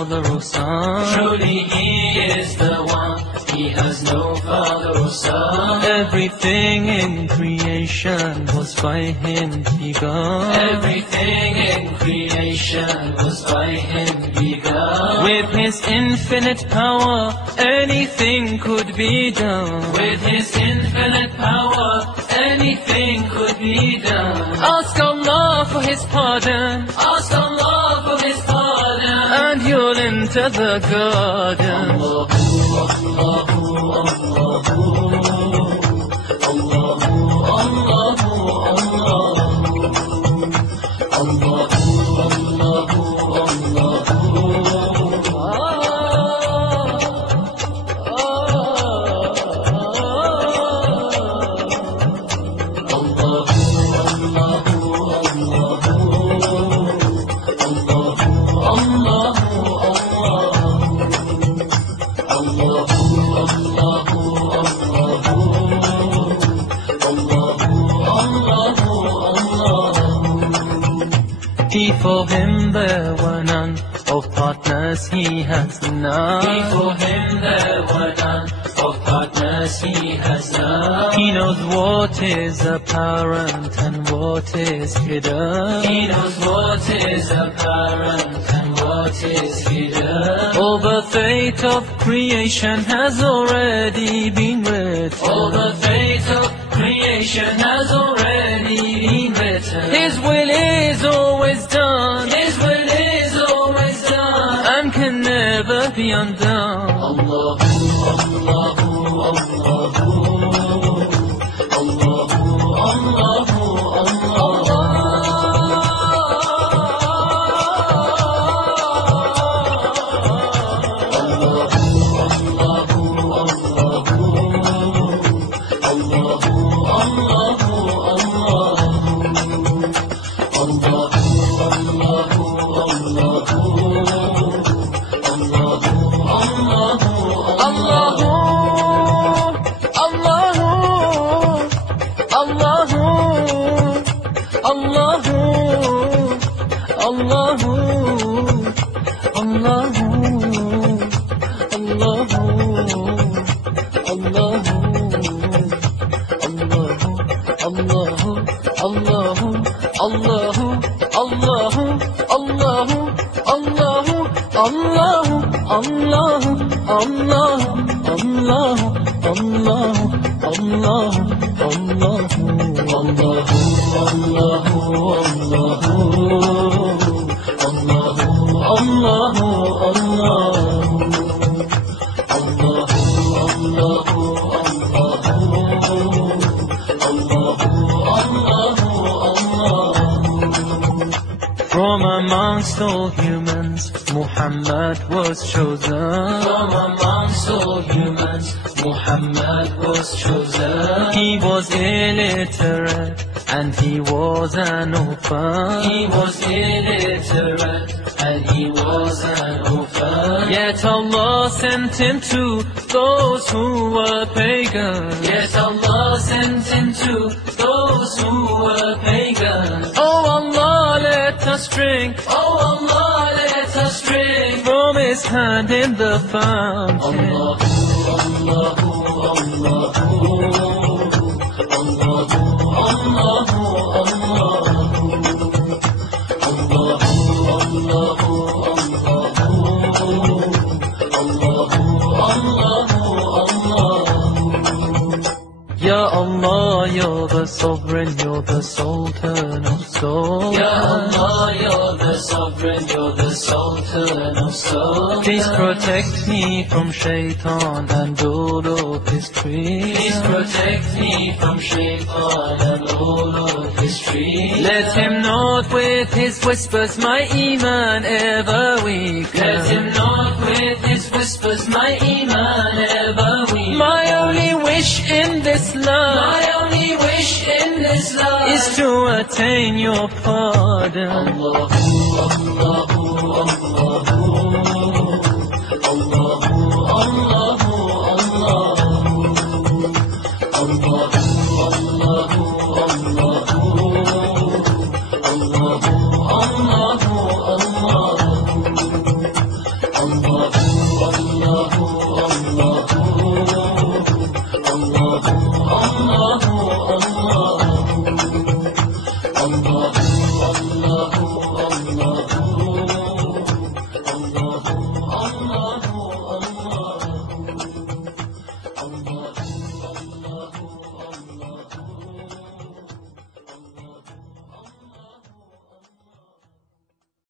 father or son. Truly He is the one, He has no father or son. Everything in creation was by Him begun. Everything in creation was by Him begun. With His infinite power, anything could be done. With His infinite power, anything could be done. Ask Allah for His pardon, Ask Allah for His pardon, and you'll enter the garden. Before Him there were none, of partners He has none. Before Him there were none, of partners He has none. He knows what is apparent and what is hidden. He knows what is apparent and what is hidden. All the fate of creation has already been written. All the fate of creation has already been written. His will is always done, His will is always done, and can never be undone. Allahu, Allahu, Allahu, Allahu, From amongst all humans, Muhammad was chosen. From amongst all humans, Muhammad was chosen. He was illiterate and he was an orphan. He was illiterate and he was an orphan. Yet Allah sent him to those who were pagan. Yet Allah sent him to those who were pagan. Oh Allah, let us drink. Oh Allah, let us drink from His hand in the fountain. Allahu, Allahu, Allahu, Allahu, Ya Allah, You're the sovereign, You're the sultan of souls. Ya Allah, You're the sovereign, You're the sultan of souls. Please protect me from shaitan and all of his tricks. Please protect me from shaitan and all of his tricks. Let him not with his whispers my iman ever weaken. Let him not with his whispers my iman ever weaken. My only wish in this life, my only wish in this life, is to attain Your pardon. Allahu, Allahu, Allahu, Allahu, Allah